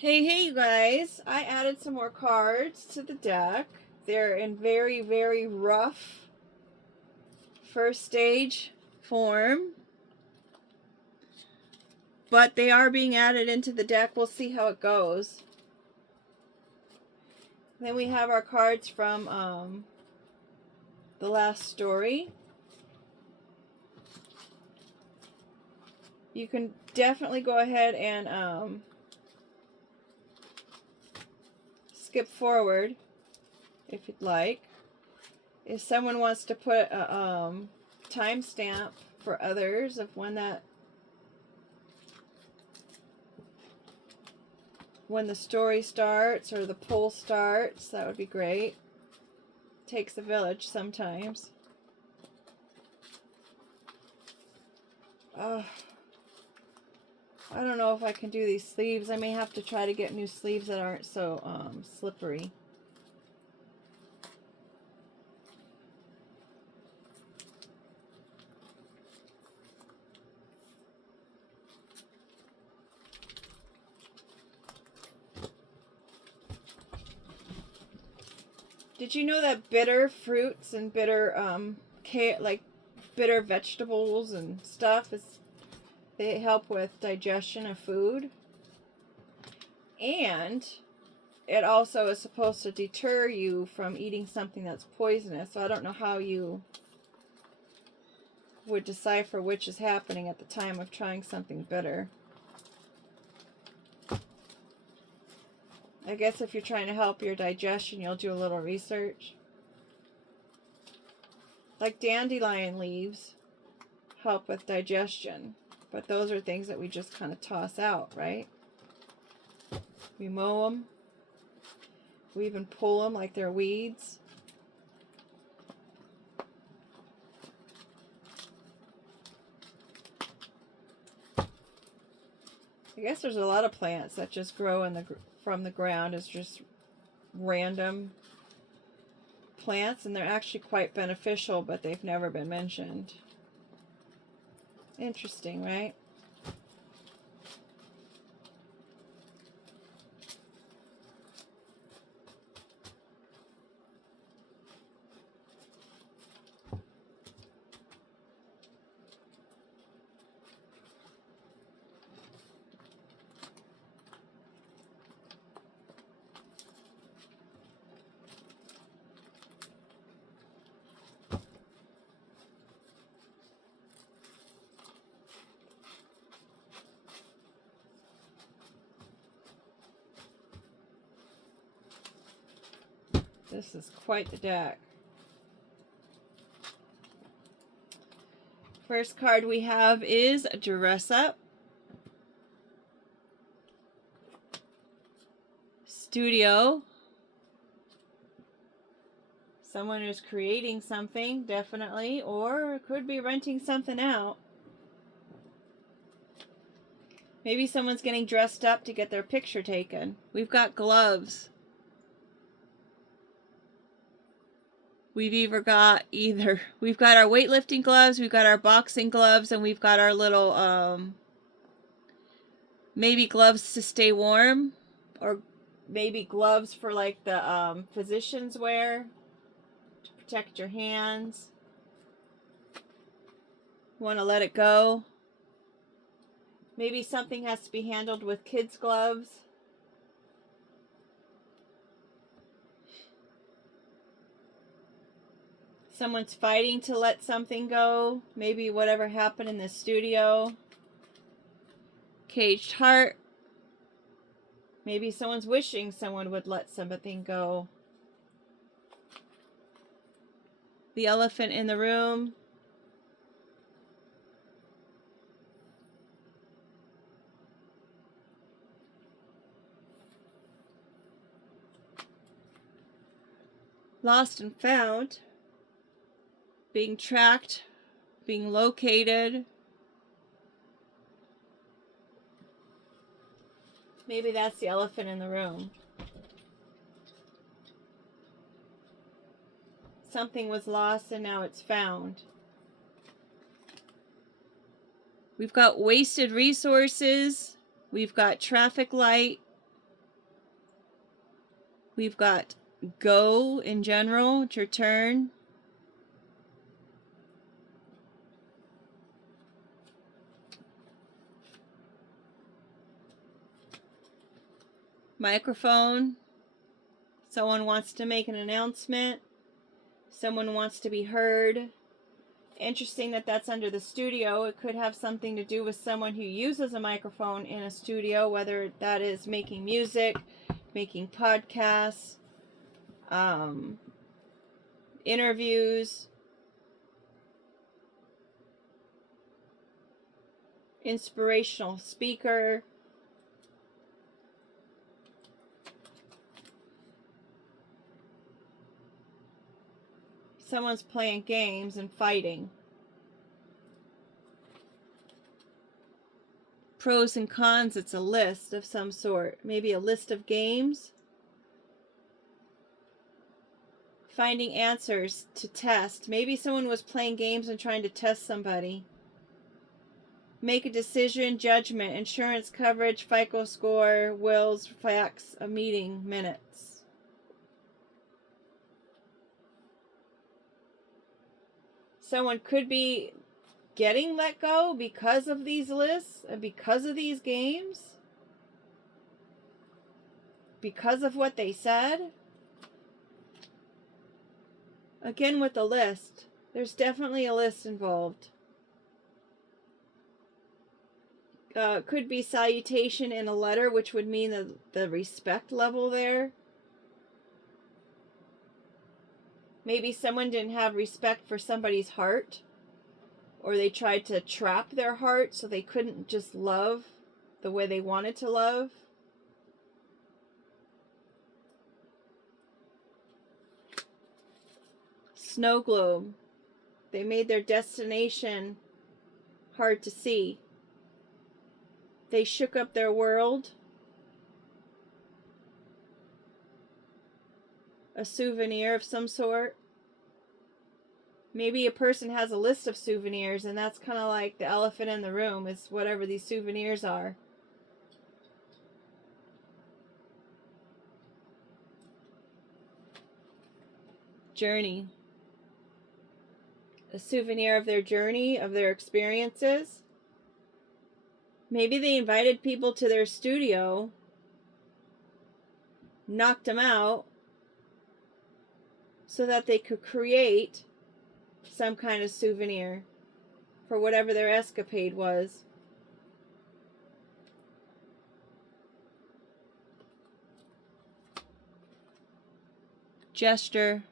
Hey, you guys. I added some more cards to the deck. They're in very, very rough first stage form. But they are being added into the deck. We'll see how it goes. Then we have our cards from the last story. You can definitely go ahead and skip forward if you'd like. If someone wants to put a timestamp for others of when the story starts or the pull starts, that would be great. Takes a village sometimes. I don't know if I can do these sleeves. I may have to try to get new sleeves that aren't so slippery. Did you know that bitter fruits and bitter bitter vegetables and stuff they help with digestion of food? And it also is supposed to deter you from eating something that's poisonous. So I don't know how you would decipher which is happening at the time of trying something bitter. I guess if you're trying to help your digestion, you'll do a little research. Like dandelion leaves help with digestion, but those are things that we just kind of toss out, right? We mow them. We even pull them like they're weeds. I guess there's a lot of plants that just grow from the ground as just random plants, and they're actually quite beneficial, but they've never been mentioned. Interesting, right? This is quite the deck. First card we have is Dress Up. Studio. Someone is creating something, definitely, or could be renting something out. Maybe someone's getting dressed up to get their picture taken. We've got gloves. We've got our weightlifting gloves, we've got our boxing gloves, and we've got our little maybe gloves to stay warm, or maybe gloves for like the physicians wear to protect your hands. Want to let it go. Maybe something has to be handled with kids' gloves. Someone's fighting to let something go. Maybe whatever happened in the studio. Caged heart. Maybe someone's wishing someone would let something go. The elephant in the room. Lost and found. Being tracked. Being located. Maybe that's the elephant in the room. Something was lost and now it's found. We've got wasted resources. We've got traffic light. We've got go in general. It's your turn. Microphone. Someone wants to make an announcement. Someone wants to be heard. Interesting that that's under the studio. It could have something to do with someone who uses a microphone in a studio, whether that is making music, making podcasts, interviews, inspirational speaker. Someone's playing games and fighting. Pros and cons, it's a list of some sort. Maybe a list of games. Finding answers to test. Maybe someone was playing games and trying to test somebody. Make a decision, judgment, insurance coverage, FICO score, wills, facts, a meeting, minutes. Someone could be getting let go because of these lists and because of these games. Because of what they said. Again with the list. There's definitely a list involved. Could be salutation in a letter, which would mean the respect level there. Maybe someone didn't have respect for somebody's heart, or they tried to trap their heart so they couldn't just love the way they wanted to love. Snow globe. They made their destination hard to see. They shook up their world. A souvenir of some sort. Maybe a person has a list of souvenirs, and that's kind of like the elephant in the room, is whatever these souvenirs are. Journey. A souvenir of their journey, of their experiences. Maybe they invited people to their studio, knocked them out, so that they could create some kind of souvenir for whatever their escapade was. Gesture.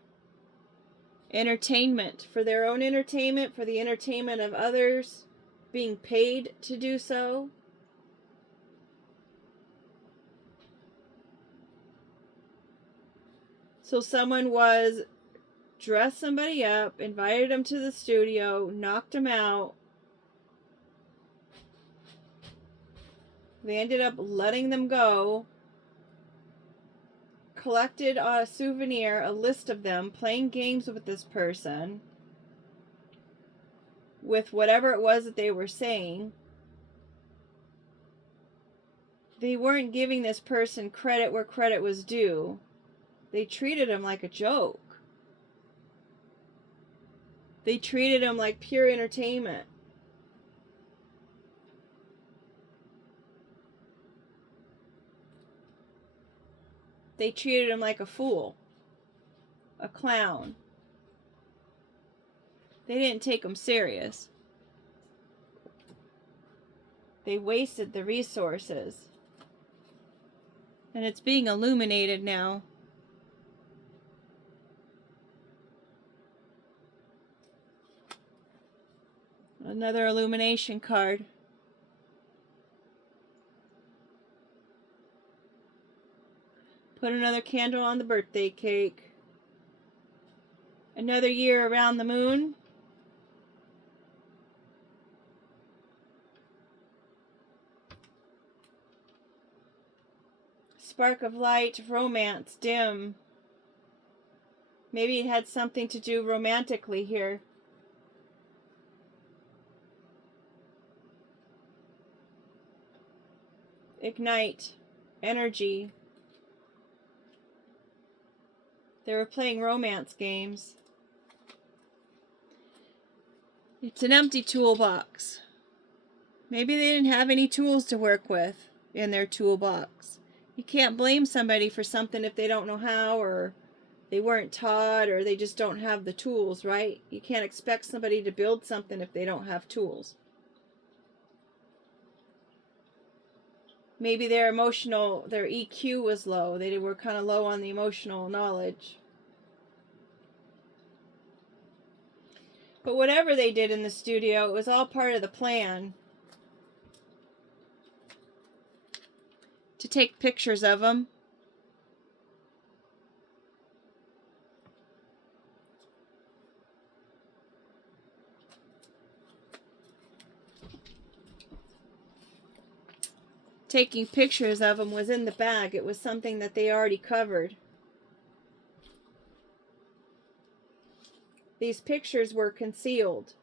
Entertainment. For their own entertainment, for the entertainment of others, being paid to do so. So someone was dressed somebody up, invited them to the studio, knocked them out. They ended up letting them go. Collected a souvenir, a list of them, playing games with this person. With whatever it was that they were saying. They weren't giving this person credit where credit was due. They treated him like a joke. They treated him like pure entertainment. They treated him like a fool, a clown. They didn't take him serious. They wasted the resources. And it's being illuminated now. Another illumination card. Put another candle on the birthday cake. Another year around the moon. Spark of light, romance, dim. Maybe it had something to do romantically here. Ignite, energy. They were playing romance games. It's an empty toolbox. Maybe they didn't have any tools to work with in their toolbox. You can't blame somebody for something if they don't know how, or they weren't taught, or they just don't have the tools, right? You can't expect somebody to build something if they don't have tools. Maybe their EQ was low. They were kind of low on the emotional knowledge. But whatever they did in the studio, it was all part of the plan. To take pictures of them. Taking pictures of them was in the bag. It was something that they already covered. These pictures were concealed.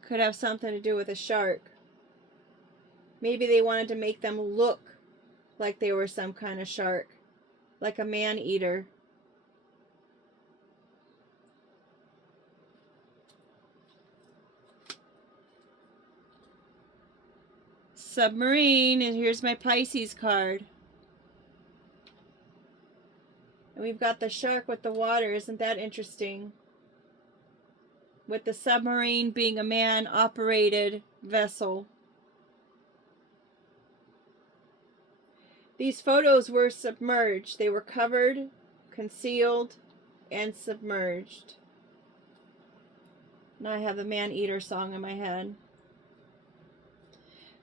Could have something to do with a shark. Maybe they wanted to make them look like they were some kind of shark, like a man-eater. Submarine, and here's my Pisces card. And we've got the shark with the water. Isn't that interesting? With the submarine being a man-operated vessel. These photos were submerged. They were covered, concealed, and submerged. Now I have the man-eater song in my head.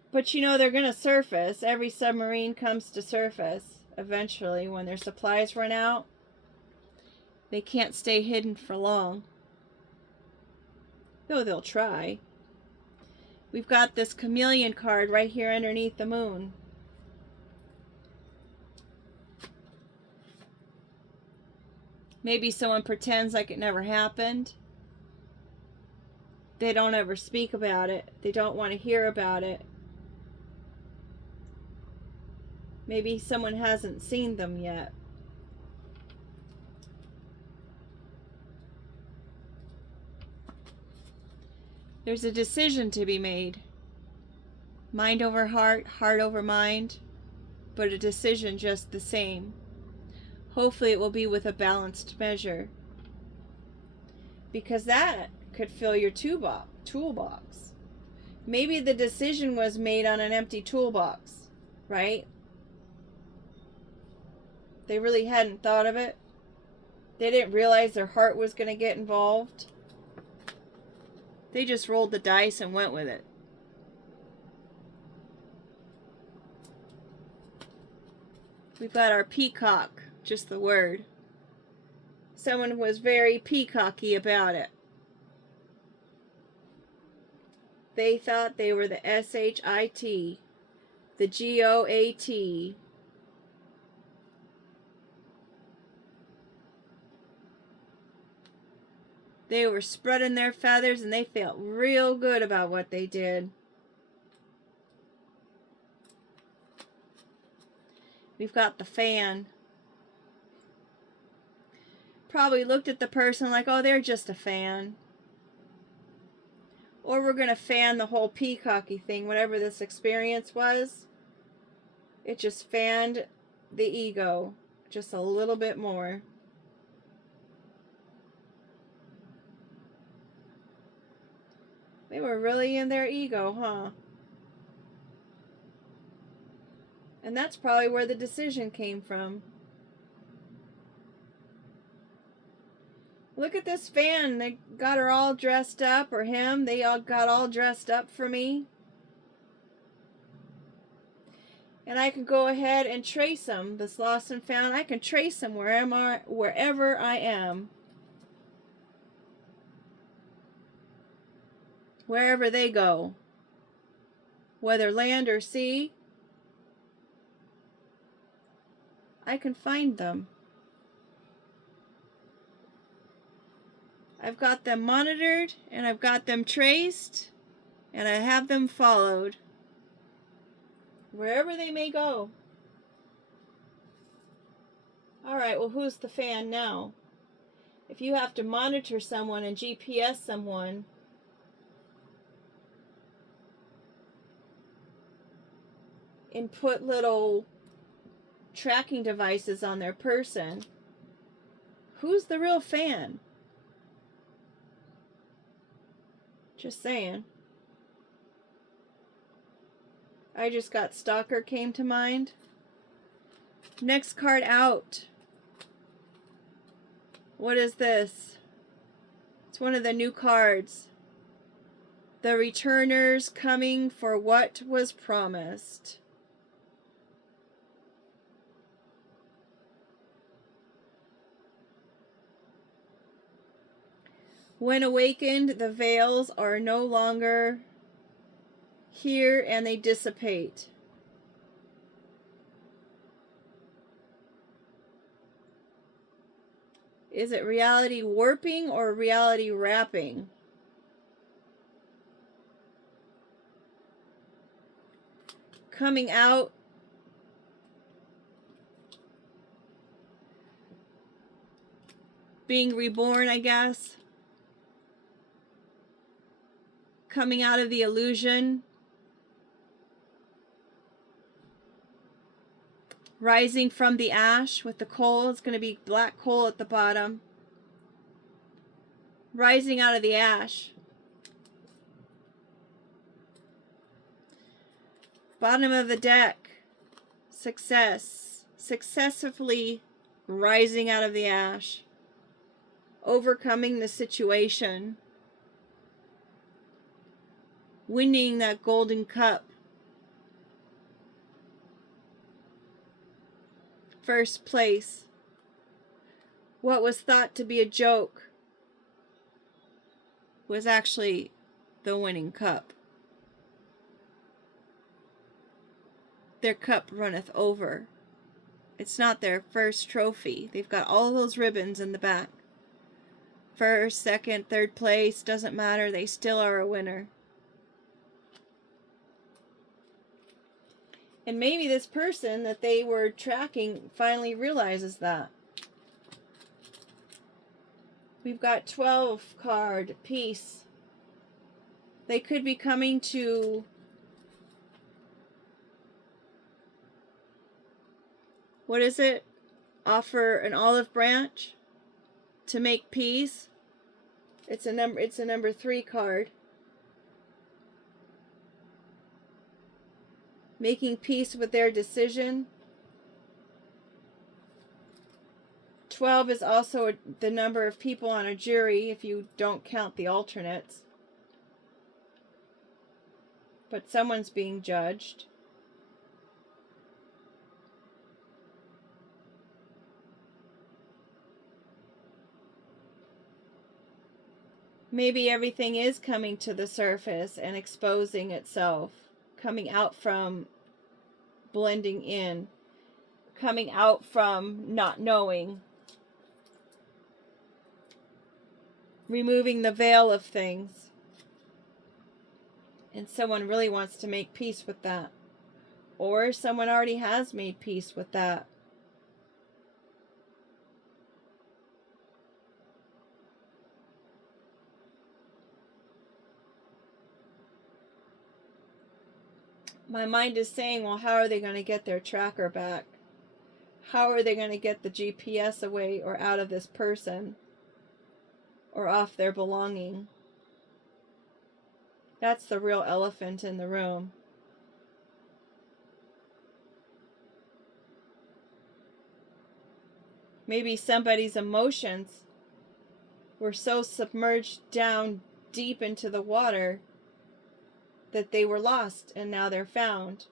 But you know, they're going to surface. Every submarine comes to surface eventually when their supplies run out. They can't stay hidden for long. Though they'll try. We've got this chameleon card right here underneath the moon. Maybe someone pretends like it never happened. They don't ever speak about it. They don't want to hear about it. Maybe someone hasn't seen them yet. There's a decision to be made. Mind over heart, heart over mind, but a decision just the same. Hopefully it will be with a balanced measure. Because that could fill your toolbox. Maybe the decision was made on an empty toolbox, right? They really hadn't thought of it. They didn't realize their heart was going to get involved. They just rolled the dice and went with it. We've got our peacock, just the word. Someone was very peacocky about it. They thought they were the S-H-I-T, the G-O-A-T. They were spreading their feathers and they felt real good about what they did. We've got the fan. Probably looked at the person like, oh, they're just a fan. Or we're going to fan the whole peacocky thing, whatever this experience was. It just fanned the ego just a little bit more. They were really in their ego, huh? And that's probably where the decision came from. Look at this fan. They got her all dressed up, or him. They all got all dressed up for me. And I can go ahead and trace them. This lost and found, I can trace them wherever I am. Wherever they go. Whether land or sea, I can find them. I've got them monitored and I've got them traced. and I have them followed wherever they may go. All right, well, who's the fan now? If you have to monitor someone and GPS someone, and put little tracking devices on their person, who's the real fan? Just saying. I just got Stalker came to mind. Next card out. What is this? It's one of the new cards. The returners coming for what was promised. When awakened, the veils are no longer here and they dissipate. Is it reality warping or reality wrapping? Coming out. Being reborn, I guess. Coming out of the illusion. Rising from the ash with the coal. It's going to be black coal at the bottom. Rising out of the ash. Bottom of the deck. Success. Successfully rising out of the ash. Overcoming the situation. Winning that golden cup. First place. What was thought to be a joke was actually the winning cup. Their cup runneth over. It's not their first trophy. They've got all those ribbons in the back. First, second, third place, doesn't matter. They still are a winner. And maybe this person that they were tracking finally realizes that. We've got 12 card, peace. They could be coming to what is it? Offer an olive branch to make peace. It's a number 3 card. Making peace with their decision. 12 is also the number of people on a jury if you don't count the alternates. But someone's being judged. Maybe everything is coming to the surface and exposing itself. Coming out from blending in. Coming out from not knowing. Removing the veil of things. And someone really wants to make peace with that. Or someone already has made peace with that. My mind is saying, well, how are they going to get their tracker back? How are they going to get the GPS away or out of this person? Or off their belonging? That's the real elephant in the room. Maybe somebody's emotions were so submerged down deep into the water that they were lost and now they're found.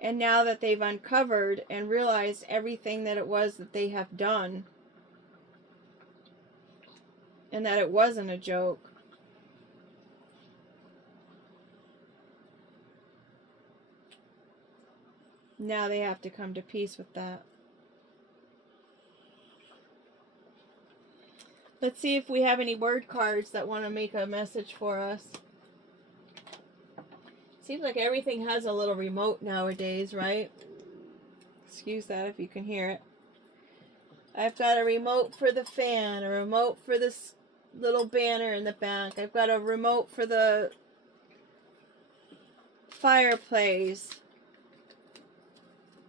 And now that they've uncovered and realized everything that it was that they have done, and that it wasn't a joke, now they have to come to peace with that. Let's see if we have any word cards that want to make a message for us. Seems like everything has a little remote nowadays, right? Excuse that if you can hear it. I've got a remote for the fan, a remote for this little banner in the back. I've got a remote for the fireplace,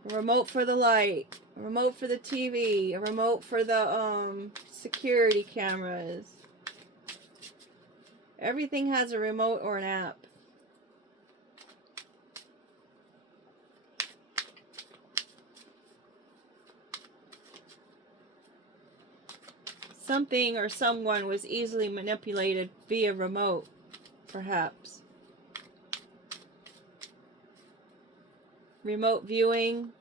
a remote for the light, a remote for the TV, a remote for the security cameras. Everything has a remote or an app. Something or someone was easily manipulated via remote, perhaps. Remote viewing.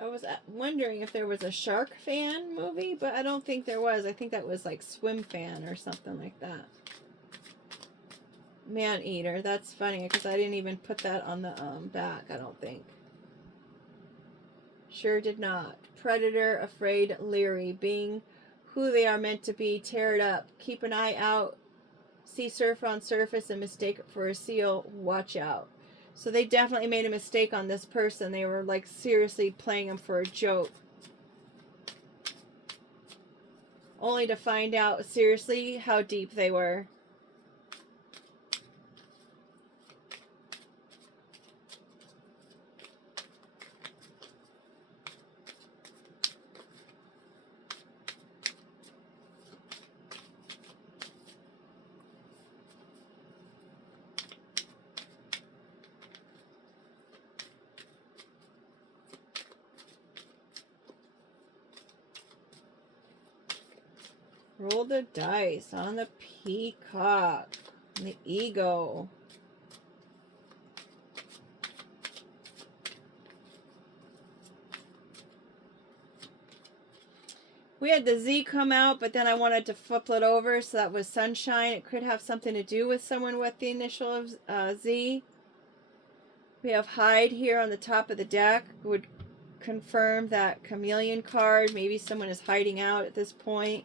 I was wondering if there was a Shark Fan movie, but I don't think there was. I think that was like Swim Fan or something like that. Man Eater. That's funny because I didn't even put that on the back, I don't think. Sure did not. Predator, afraid, leery. Being who they are meant to be, tear it up. Keep an eye out. See surf on surface and mistake it for a seal. Watch out. So they definitely made a mistake on this person. They were like seriously playing him for a joke. Only to find out seriously how deep they were. Roll the dice on the peacock. And the ego. We had the Z come out, but then I wanted to flip it over, so that was sunshine. It could have something to do with someone with the initial of Z. We have hide here on the top of the deck. Would confirm that chameleon card. Maybe someone is hiding out at this point.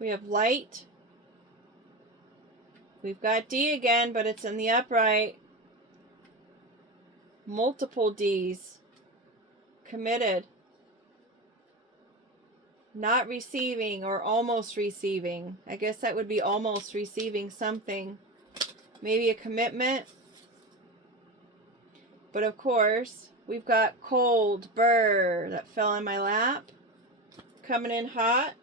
We have light. We've got D again, but it's in the upright. Multiple D's. Committed. Not receiving or almost receiving. I guess that would be almost receiving something. Maybe a commitment. But of course, we've got cold, burr, that fell on my lap. Coming in hot.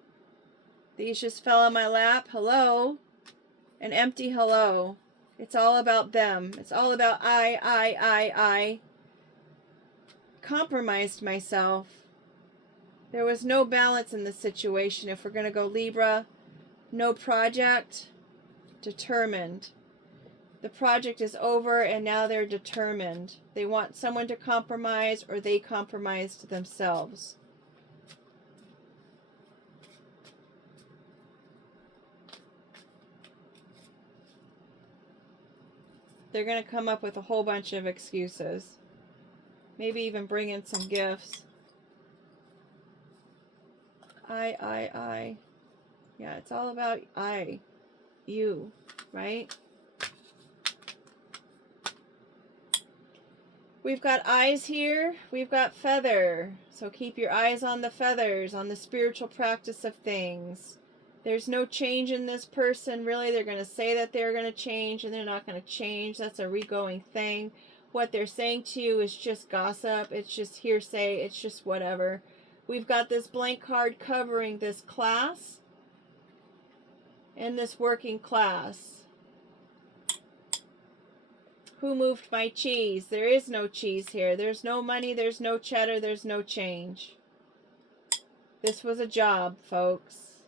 These just fell on my lap. Hello. An empty hello. It's all about them. It's all about I. Compromised myself. There was no balance in this situation. If we're going to go Libra, no project. Determined. The project is over and now they're determined. They want someone to compromise or they compromised themselves. They're going to come up with a whole bunch of excuses. Maybe even bring in some gifts. I. Yeah, it's all about I. You, right? We've got eyes here. We've got feather. So keep your eyes on the feathers, on the spiritual practice of things. There's no change in this person, really. They're going to say that they're going to change, and they're not going to change. That's a regoing thing. What they're saying to you is just gossip. It's just hearsay. It's just whatever. We've got this blank card covering this class and this working class. Who moved my cheese? There is no cheese here. There's no money. There's no cheddar. There's no change. This was a job, folks.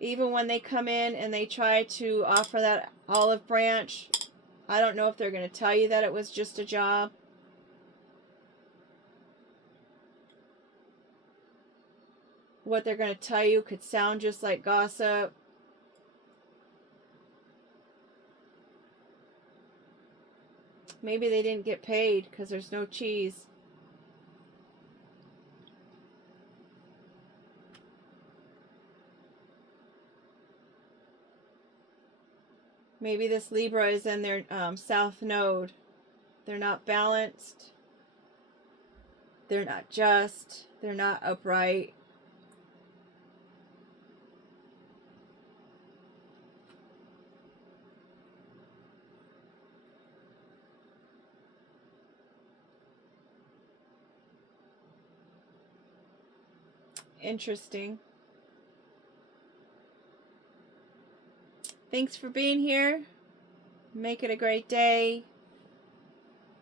Even when they come in and they try to offer that olive branch, I don't know if they're going to tell you that it was just a job. What they're going to tell you could sound just like gossip. Maybe they didn't get paid because there's no cheese. Maybe this Libra is in their south node. They're not balanced. They're not just. They're not upright. Interesting. Thanks for being here. Make it a great day.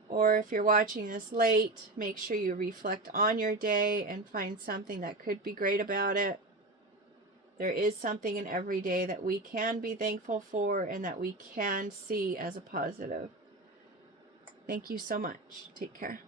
Or if you're watching this late, make sure you reflect on your day and find something that could be great about it. There is something in every day that we can be thankful for and that we can see as a positive. Thank you so much. Take care.